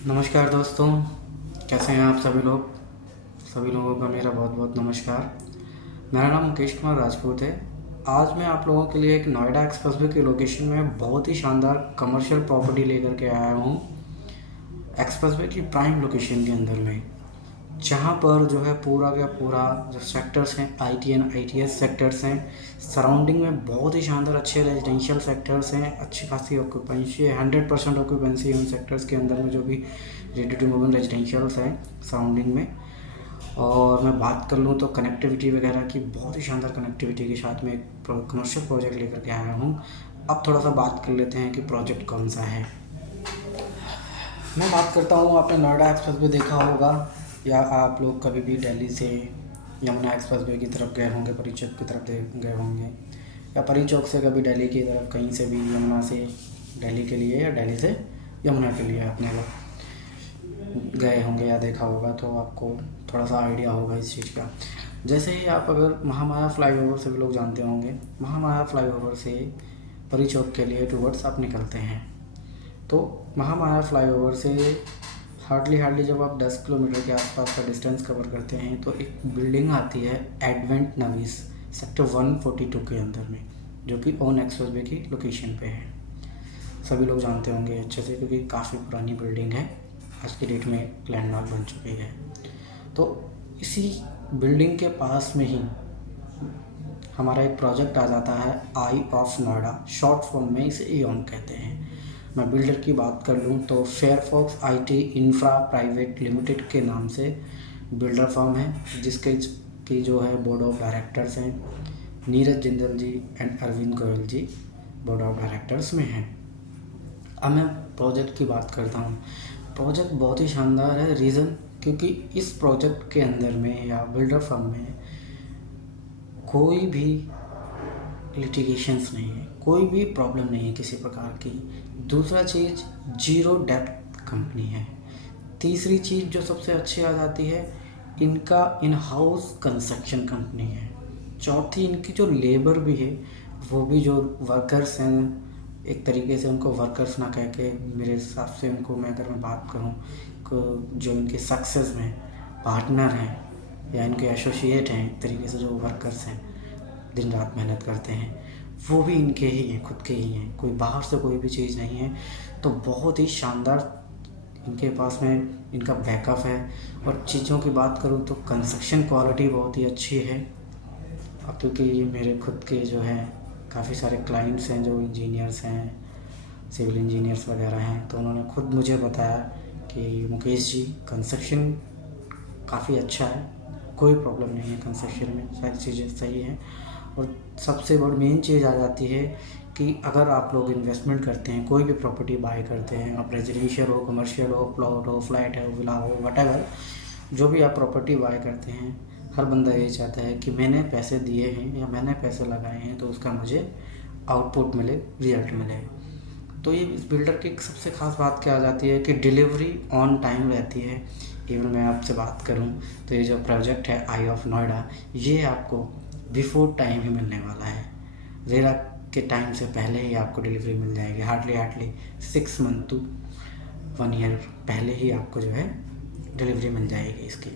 नमस्कार दोस्तों, कैसे हैं आप सभी लोग। सभी लोगों का मेरा बहुत बहुत नमस्कार। मेरा नाम मुकेश कुमार राजपूत है। आज मैं आप लोगों के लिए एक नोएडा एक्सप्रेसवे की लोकेशन में बहुत ही शानदार कमर्शियल प्रॉपर्टी लेकर के आया हूँ, एक्सप्रेसवे की प्राइम लोकेशन के अंदर में, जहाँ पर जो है पूरा का पूरा जो सेक्टर्स हैं आईटी एंड आईटीएस सेक्टर्स हैं, सराउंडिंग में बहुत ही शानदार अच्छे रेजिडेंशियल सेक्टर्स हैं, अच्छी खासी ऑक्यूपेंसी है, 100% ऑक्यूपेंसी है उन सेक्टर्स के अंदर में जो भी रेडी टू मूव रेजिडेंशियल्स हैं सराउंडिंग में। और मैं बात कर लूँ तो कनेक्टिविटी वगैरह की, बहुत ही शानदार कनेक्टिविटी के साथ में एक कमर्शियल प्रोजेक्ट लेकर के आया हूँ। अब थोड़ा सा बात कर लेते हैं कि प्रोजेक्ट कौन सा है। मैं बात करता हूँ, आपने नोएडा एक्सप्रेसवे देखा होगा, या आप लोग कभी भी दिल्ली से यमुना एक्सप्रेसवे की तरफ गए होंगे, परी चौक की तरफ गए होंगे, या परी चौक से कभी दिल्ली की तरफ कहीं से भी यमुना से दिल्ली के लिए या दिल्ली से यमुना के लिए अपने लोग गए होंगे या देखा होगा, तो आपको थोड़ा सा आइडिया होगा इस चीज़ का। जैसे ही आप अगर महामाया फ्लाईओवर से भी लोग जानते होंगे, महामाया फ्लाईओवर से परी चौक के लिए टूवर्ड्स आप निकलते हैं, तो महामाया फ्लाईओवर से हार्डली जब आप 10 किलोमीटर के आसपास का डिस्टेंस कवर करते हैं तो एक बिल्डिंग आती है एडवेंट नवीस सेक्टर 142 के अंदर में, जो कि ऑन एक्सप्रेसवे की लोकेशन पे है। सभी लोग जानते होंगे अच्छे से, क्योंकि काफ़ी पुरानी बिल्डिंग है, आज की डेट में लैंडमार्क बन चुकी है। तो इसी बिल्डिंग के पास में ही हमारा एक प्रोजेक्ट आ जाता है, आई ऑफ नोएडा, शॉर्ट फॉर्म में इसे एओन कहते हैं। मैं बिल्डर की बात कर लूँ तो Firefox IT infra private limited के नाम से बिल्डर फर्म है, जिसके की जो है बोर्ड ऑफ डायरेक्टर्स हैं Neeraj Jindal ji and Arvind Goyal ji board of directors में हैं। अब मैं प्रोजेक्ट की बात करता हूँ। प्रोजेक्ट बहुत ही शानदार है, रीज़न क्योंकि इस प्रोजेक्ट के अंदर में या बिल्डर फर्म में कोई भी लिटिगेशंस नहीं है, कोई भी प्रॉब्लम नहीं है किसी प्रकार की। दूसरा चीज़, जीरो डेप्थ कंपनी है। तीसरी चीज़ जो सबसे अच्छी आ जाती है, इनका इन हाउस कंस्ट्रक्शन कंपनी है। चौथी, इनकी जो लेबर भी है, वो भी जो वर्कर्स हैं, एक तरीके से उनको वर्कर्स ना कह के, मेरे हिसाब से उनको, मैं अगर मैं बात करूँ जो इनके सक्सेस में पार्टनर हैं या इनके एसोसिएट हैं, एक तरीके से जो वर्कर्स हैं दिन रात मेहनत करते हैं, वो भी इनके ही हैं, खुद के ही हैं, कोई बाहर से कोई भी चीज़ नहीं है। तो बहुत ही शानदार इनके पास में इनका बैकअप है। और चीज़ों की बात करूँ तो कंस्ट्रक्शन क्वालिटी बहुत ही अच्छी है। अब क्योंकि ये मेरे खुद के जो हैं काफ़ी सारे क्लाइंट्स हैं जो इंजीनियर्स हैं, सिविल इंजीनियर्स वगैरह हैं, तो उन्होंने खुद मुझे बताया कि मुकेश जी कंस्ट्रक्शन काफ़ी अच्छा है, कोई प्रॉब्लम नहीं है कंस्ट्रक्शन में, सारी चीज़ें सही हैं। और सबसे बड़ी मेन चीज़ आ जाती है कि अगर आप लोग इन्वेस्टमेंट करते हैं, कोई भी प्रॉपर्टी बाय करते हैं, आप रेजिडेंशियल हो, कमर्शियल हो, प्लॉट हो, फ्लैट हो, विला हो, व्हाटएवर, जो भी आप प्रॉपर्टी बाय करते हैं, हर बंदा ये चाहता है कि मैंने पैसे दिए हैं या मैंने पैसे लगाए हैं तो उसका मुझे आउटपुट मिले, रिजल्ट मिले। तो ये इस बिल्डर की सबसे ख़ास बात क्या आ जाती है कि डिलीवरी ऑन टाइम रहती है। इवन मैं आपसे बात करूं तो ये जो प्रोजेक्ट है आई ऑफ नोएडा, ये आपको बिफोर टाइम ही मिलने वाला है। रेरा के टाइम से पहले ही आपको डिलीवरी मिल जाएगी, हार्डली 6 मंथ टू 1 ईयर पहले ही आपको जो है डिलीवरी मिल जाएगी इसकी।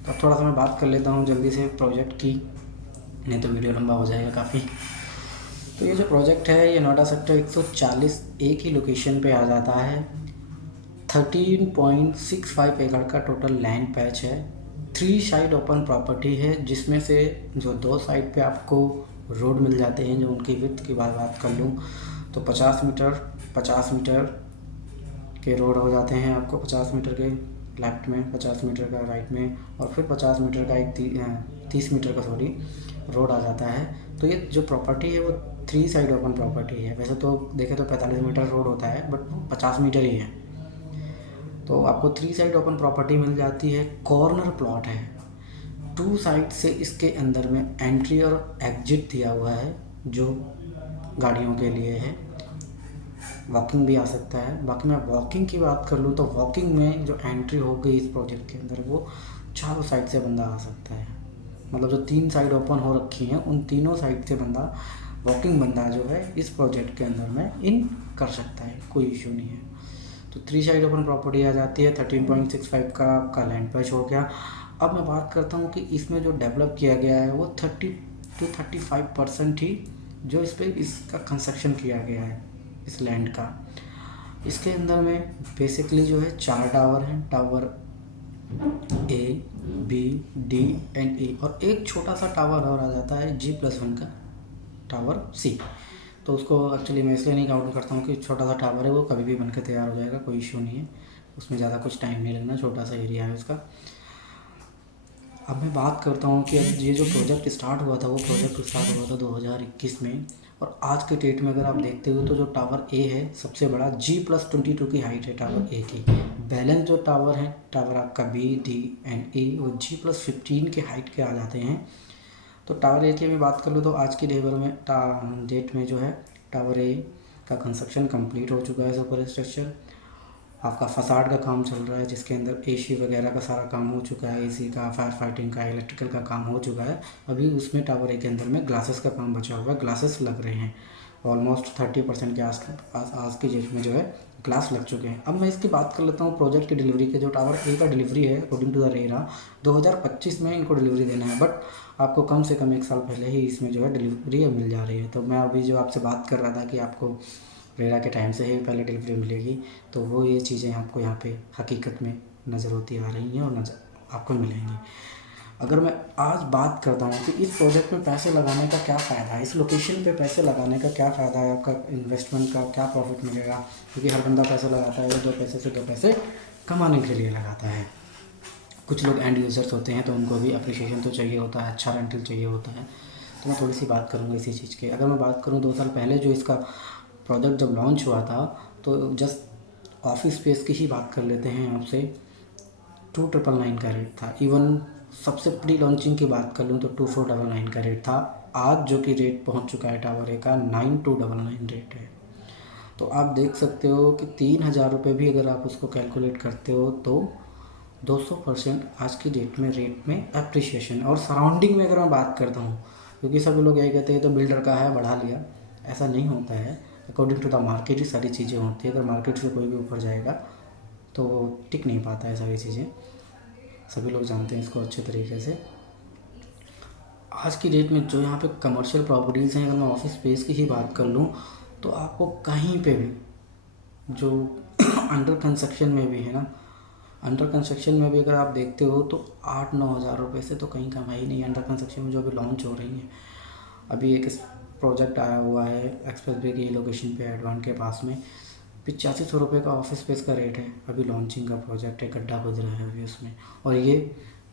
तो अब थोड़ा सा मैं बात कर लेता हूँ जल्दी से प्रोजेक्ट की, नहीं तो वीडियो लंबा हो जाएगा काफ़ी। तो ये जो प्रोजेक्ट है, ये नोएडा सेक्टर 140 एक ही लोकेशन पे आ जाता है। 13.65 एकड़ का टोटल लैंड पैच है। 3 साइड ओपन प्रॉपर्टी है, जिसमें से जो 2 साइड पे आपको रोड मिल जाते हैं, जो उनकी विड्थ की बात कर लूँ तो 50 मीटर के रोड हो जाते हैं आपको, 50 मीटर के लेफ्ट में, 50 मीटर का राइट में, और फिर 50 मीटर का एक 30 मीटर का रोड आ जाता है। तो ये जो प्रॉपर्टी है वो 3 साइड ओपन प्रॉपर्टी है। वैसे तो देखें तो 45 मीटर रोड होता है, बट वो 50 मीटर ही है। तो आपको 3 साइड ओपन प्रॉपर्टी मिल जाती है। कॉर्नर प्लॉट है, 2 साइड से इसके अंदर में एंट्री और एग्जिट दिया हुआ है, जो गाड़ियों के लिए है। वॉकिंग भी आ सकता है। बाकी मैं वॉकिंग की बात कर लूँ तो वॉकिंग में जो एंट्री हो गई इस प्रोजेक्ट के अंदर, वो चारों साइड से बंदा आ सकता है। मतलब जो 3 साइड ओपन हो रखी हैं, उन तीनों साइड से बंदा, वॉकिंग बंदा जो है इस प्रोजेक्ट के अंदर में इन कर सकता है, कोई इशू नहीं है। तो 3 साइड ओपन प्रॉपर्टी आ जाती है। 13.65 का आपका लैंड पैच हो गया। अब मैं बात करता हूँ कि इसमें जो डेवलप किया गया है वो 30 to 35% ही जो इस पर इसका कंस्ट्रक्शन किया गया है इस लैंड का। इसके अंदर में बेसिकली जो है 4 टावर हैं, tower A, B, D and E, और एक छोटा सा टावर और आ जाता है G+1 का टावर C। तो उसको एक्चुअली मैं इसलिए नहीं काउंट करता हूँ कि छोटा सा टावर है, वो कभी भी बनकर तैयार हो जाएगा, कोई इशू नहीं है, उसमें ज़्यादा कुछ टाइम नहीं लगना, छोटा सा एरिया है उसका। अब मैं बात करता हूँ कि अब ये जो प्रोजेक्ट स्टार्ट हुआ था वो प्रोजेक्ट स्टार्ट हुआ था 2021 में, और आज के डेट में अगर आप देखते हो तो जो टावर ए है सबसे बड़ा G+22 की हाइट है टावर ए की। बैलेंस जो टावर है, टावर आपका B, D एंड E, वो G+15 के हाइट के आ जाते हैं। तो टावर ए की मैं बात कर लूँ तो आज की डेट में जो है टावर ए का कंस्ट्रक्शन कंप्लीट हो चुका है। सुपर स्ट्रक्चर आपका फसाड का काम चल रहा है, जिसके अंदर एसी वगैरह का सारा काम हो चुका है, एसी का, फायर फाइटिंग का, इलेक्ट्रिकल का काम हो चुका है। अभी उसमें टावर ए के अंदर में ग्लासेस का काम बचा हुआ है, ग्लासेस लग रहे हैं ऑलमोस्ट 30% के आसपास आज की डेट में जो है ग्लास लग चुके हैं। अब मैं इसकी बात कर लेता हूँ प्रोजेक्ट की डिलीवरी के। जो टावर ए का डिलीवरी है अकॉर्डिंग टू द रेरा 2025 में इनको डिलीवरी देना है, बट आपको कम से कम 1 साल पहले ही इसमें जो है डिलीवरी मिल जा रही है। तो मैं अभी जो आपसे बात कर रहा था कि आपको रेरा के टाइम से ही पहले डिलीवरी मिलेगी, तो वो ये चीज़ें आपको यहाँ पे हकीकत में नज़र होती आ रही हैं और नज़र आपको मिलेंगी। अगर मैं आज बात करता हूँ कि इस प्रोजेक्ट में पैसे लगाने का क्या फ़ायदा है, इस लोकेशन पे पैसे लगाने का क्या फ़ायदा है, आपका इन्वेस्टमेंट का क्या प्रॉफिट मिलेगा, क्योंकि हर बंदा पैसे लगाता है 2 पैसे से 2 पैसे कमाने के लिए लगाता है। कुछ लोग एंड यूज़र्स होते हैं तो उनको भी अप्रिशिएशन तो चाहिए होता है, अच्छा रेंटल चाहिए होता है। तो मैं थोड़ी सी बात करूँगा इसी चीज़ की। अगर मैं बात करूँ 2 साल पहले जो इसका प्रोजेक्ट जब लॉन्च हुआ था, तो जस्ट ऑफिस स्पेस की ही बात कर लेते हैं आपसे, 2999 का रेट था। इवन सबसे प्री लॉन्चिंग की बात कर लूँ तो 2499 का रेट था। आज जो कि रेट पहुंच चुका है टावर ए का 9299 रेट है। तो आप देख सकते हो कि 3000 रुपये भी अगर आप उसको कैलकुलेट करते हो तो 200% आज की डेट में रेट में अप्रिशिएशन। और सराउंडिंग में अगर मैं बात करता हूँ, क्योंकि सभी लोग यही कहते हैं तो बिल्डर का है बढ़ा लिया, ऐसा नहीं होता है। अकॉर्डिंग टू द मार्केट ही सारी चीज़ें होती है। अगर मार्केट से कोई भी ऊपर जाएगा तो वो टिक नहीं पाता है सारी चीज़ें, सभी लोग जानते हैं इसको अच्छे तरीके से। आज की डेट में जो यहाँ पे कमर्शियल प्रॉपर्टीज़ हैं, अगर मैं ऑफिस स्पेस की ही बात कर लूँ तो आपको कहीं पे भी जो अंडर कंस्ट्रक्शन में भी है ना, अंडर कंस्ट्रक्शन में भी अगर आप देखते हो तो 8-9 हज़ार रुपये से तो कहीं कमाई नहीं है अंडर कंस्ट्रक्शन में जो अभी लॉन्च हो रही है। अभी एक प्रोजेक्ट आया हुआ है एक्सप्रेस वे की लोकेशन पे एडवान के पास में, 8500 रुपये का ऑफिस स्पेस का रेट है। अभी लॉन्चिंग का प्रोजेक्ट है, गड्ढा खुद रहा है अभी उसमें, और ये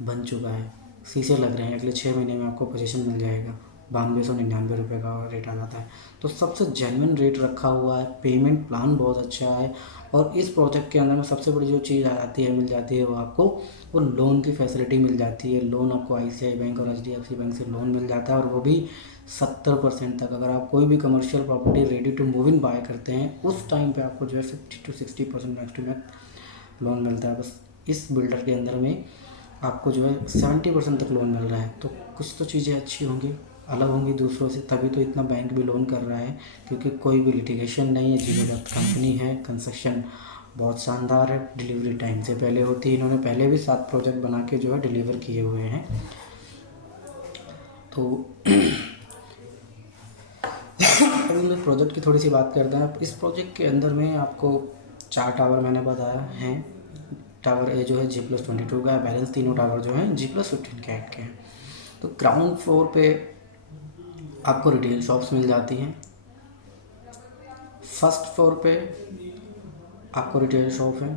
बन चुका है, शीशे लग रहे हैं, अगले 6 महीने में आपको पोजीशन मिल जाएगा। 9299 रुपये का रेट आ जाता है। तो सबसे जेन्युइन रेट रखा हुआ है, पेमेंट प्लान बहुत अच्छा है। और इस प्रोजेक्ट के अंदर में सबसे बड़ी जो चीज़ आ जाती है, मिल जाती है, वो आपको वो लोन की फैसिलिटी मिल जाती है। लोन आपको ICICI बैंक और HDFC बैंक से लोन मिल जाता है, और वो भी 70% तक। अगर आप कोई भी commercial property ready to move in buy करते हैं उस टाइम पे आपको जो है 50 to 60% max to max loan मिलता है। बस इस बिल्डर के अंदर में आपको जो है 70% तक लोन मिल रहा है। तो कुछ तो चीज़ें अच्छी होंगी, अलग होंगी दूसरों से, तभी तो इतना बैंक भी लोन कर रहा है, क्योंकि कोई भी लिटिगेशन नहीं है, जीरो डेब्ट कंपनी है, कंस्ट्रक्शन बहुत शानदार है, डिलीवरी टाइम से पहले होती है। इन्होंने पहले भी 7 प्रोजेक्ट बना के जो है डिलीवर किए हुए हैं। तो अभी मैं प्रोजेक्ट की थोड़ी सी बात करते हैं। इस प्रोजेक्ट के अंदर में आपको 4 टावर मैंने बताया हैं। टावर ए जो है G+22 का है, बैलेंस तीनों टावर जो हैं G+15 के हाइट के हैं। तो ग्राउंड फ्लोर पे आपको रिटेल शॉप्स मिल जाती हैं, फर्स्ट फ्लोर पे आपको रिटेल शॉप है,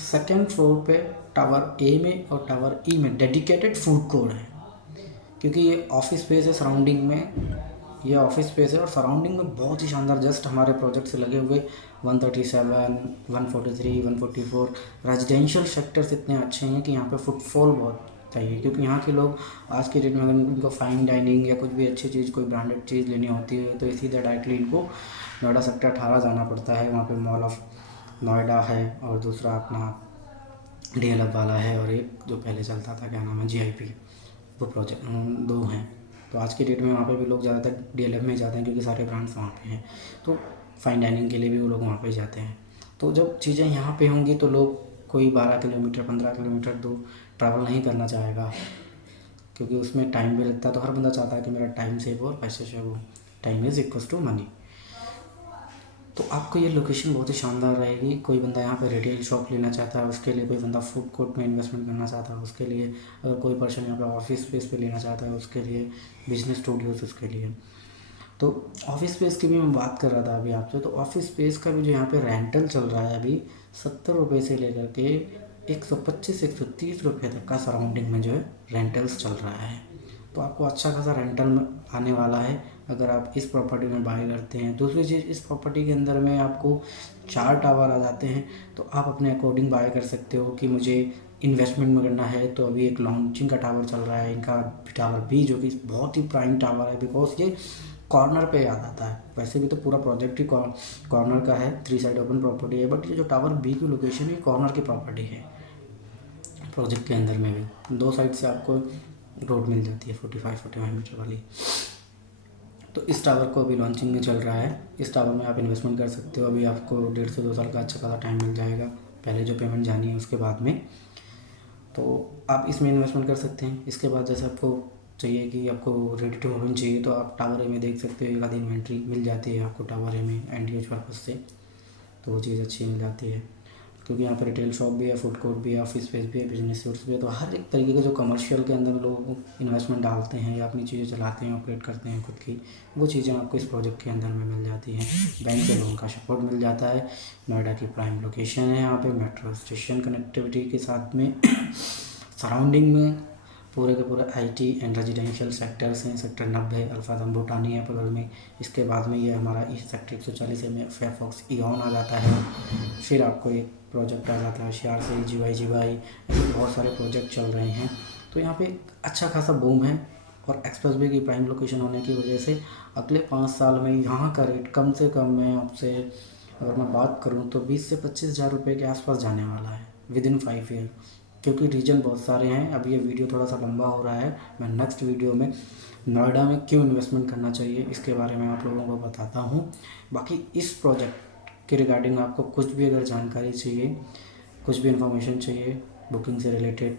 सेकंड फ्लोर पे टावर ए में और टावर ई में डेडिकेटेड फूड कोर्ट है, क्योंकि ये ऑफिस स्पेस है। सराउंडिंग में ये ऑफिस स्पेस है और सराउंडिंग में बहुत ही शानदार, जस्ट हमारे प्रोजेक्ट से लगे हुए 137, 143, 144 रेजिडेंशियल सेक्टर्स इतने अच्छे हैं कि यहाँ पे फुटफॉल बहुत चाहिए, क्योंकि यहाँ के लोग आज की डेट में अगर उनको फाइन डाइनिंग या कुछ भी अच्छी चीज़, कोई ब्रांडेड चीज़ लेनी होती है तो सीधा डायरेक्टली इनको नोएडा सेक्टर 18 जाना पड़ता है। वहाँ पे मॉल ऑफ नोएडा है, और दूसरा अपना DLF वाला है, और एक जो पहले चलता था क्या नाम है GIP, वो प्रोजेक्ट 2 हैं। तो आज की डेट में वहाँ पे भी लोग ज़्यादातर DLF में जाते हैं, क्योंकि सारे ब्रांड्स वहाँ पे हैं। तो फाइन डाइनिंग के लिए भी वो लोग वहाँ पे जाते हैं। तो तो जब चीज़ें यहाँ पे होंगी तो लोग कोई 12 किलोमीटर 15 किलोमीटर दूर ट्रैवल नहीं करना चाहेगा, क्योंकि उसमें टाइम भी लगता है। तो हर बंदा चाहता है कि मेरा टाइम सेव हो और पैसे सेव हो। Time is equals to money. तो आपको ये लोकेशन बहुत ही शानदार रहेगी। कोई बंदा यहाँ पे रिटेल शॉप लेना चाहता है उसके लिए, कोई बंदा फूड कोर्ट में इन्वेस्टमेंट करना चाहता है उसके लिए, अगर कोई पर्सन यहाँ पे ऑफिस स्पेस पे लेना चाहता है उसके लिए, बिजनेस स्टूडियोज़ उसके लिए। तो ऑफिस स्पेस की भी मैं बात कर रहा था अभी आपसे। तो ऑफिस स्पेस का भी जो यहाँ पे रेंटल चल रहा है अभी 70 रुपये से लेकर के 125-130 रुपये तक का सराउंडिंग में जो है रेंटल्स चल रहा है। तो आपको अच्छा खासा रेंटल में आने वाला है अगर आप इस प्रॉपर्टी में बाय करते हैं। दूसरी चीज़, इस प्रॉपर्टी के अंदर में आपको 4 टावर आ जाते हैं। तो आप अपने अकॉर्डिंग बाय कर सकते हो कि मुझे इन्वेस्टमेंट में करना है। तो अभी एक लॉन्चिंग का टावर चल रहा है इनका, टावर बी, जो कि बहुत ही प्राइम टावर है, बिकॉज ये कॉर्नर पे याद आता है। वैसे भी तो पूरा प्रोजेक्ट ही कॉर्नर का है, 3 साइड ओपन प्रॉपर्टी है, बट ये जो टावर बी की लोकेशन है कॉर्नर की प्रॉपर्टी है। प्रोजेक्ट के अंदर में भी 2 साइड से आपको रोड मिल जाती है 45 मीटर वाली। तो इस टावर को अभी लॉन्चिंग में चल रहा है। इस टावर में आप इन्वेस्टमेंट कर सकते हो। अभी आपको 1.5 से 2 साल का अच्छा खासा टाइम मिल जाएगा, पहले जो पेमेंट जानी है उसके बाद में। तो आप इसमें इन्वेस्टमेंट कर सकते हैं। इसके बाद जैसे आपको चाहिए कि आपको रेडी टू मूव चाहिए तो आप टावर ए में देख सकते हो, एक आधी इन्वेंट्री मिल जाती है आपको टावर ए में एंड यूज पर्पज़ से। तो वो चीज़ अच्छी मिल जाती है, क्योंकि यहाँ पे रिटेल शॉप भी है, फूड कोर्ट भी है, ऑफिस स्पेस भी है, बिजनेस सूट्स भी है। तो हर एक तरीके के जो कमर्शियल के अंदर लोग इन्वेस्टमेंट डालते हैं या अपनी चीज़ें चलाते हैं, ऑपरेट करते हैं खुद की, वो चीज़ें आपको इस प्रोजेक्ट के अंदर में मिल जाती हैं। बैंक से लोन का सपोर्ट मिल जाता है। नोएडा की प्राइम लोकेशन है यहाँ पे, मेट्रो स्टेशन कनेक्टिविटी के साथ में सराउंडिंग में पूरे के पूरे आईटी एंड रेजिडेंशियल सेक्टर्स हैं। सेक्टर 90 अल्फादम भूटानी है बगल में। इसके बाद में ये हमारा ईस्ट सेक्टर 140 में फेयरफॉक्स इओन आ जाता है। फिर आपको एक प्रोजेक्ट आ जाता है शेयर से जीवाई, ऐसे बहुत सारे प्रोजेक्ट चल रहे हैं। तो यहाँ पे अच्छा खासा बूम है, और एक्सप्रेसवे की प्राइम लोकेशन होने की वजह से अगले 5 साल में यहाँ का रेट कम से कम, मैं आपसे अगर मैं बात करूँ तो 20 से 25 हज़ार रुपये के आसपास जाने वाला है विद इन 5 ईयर। क्योंकि रीजन बहुत सारे हैं। अब ये वीडियो थोड़ा सा लंबा हो रहा है, मैं नेक्स्ट वीडियो में नोएडा में क्यों इन्वेस्टमेंट करना चाहिए इसके बारे में आप लोगों को बताता हूँ। बाकी इस प्रोजेक्ट के रिगार्डिंग आपको कुछ भी अगर जानकारी चाहिए, कुछ भी इन्फॉर्मेशन चाहिए बुकिंग से रिलेटेड,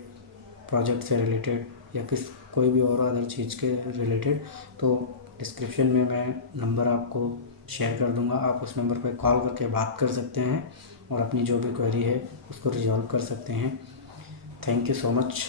प्रोजेक्ट से रिलेटेड, या कोई भी और अदर चीज़ के रिलेटेड, तो डिस्क्रिप्शन में मैं नंबर आपको शेयर कर दूंगा। आप उस नंबर पर कॉल करके बात कर सकते हैं और अपनी जो भी क्वेरी है उसको रिजॉल्व कर सकते हैं। Thank you so much.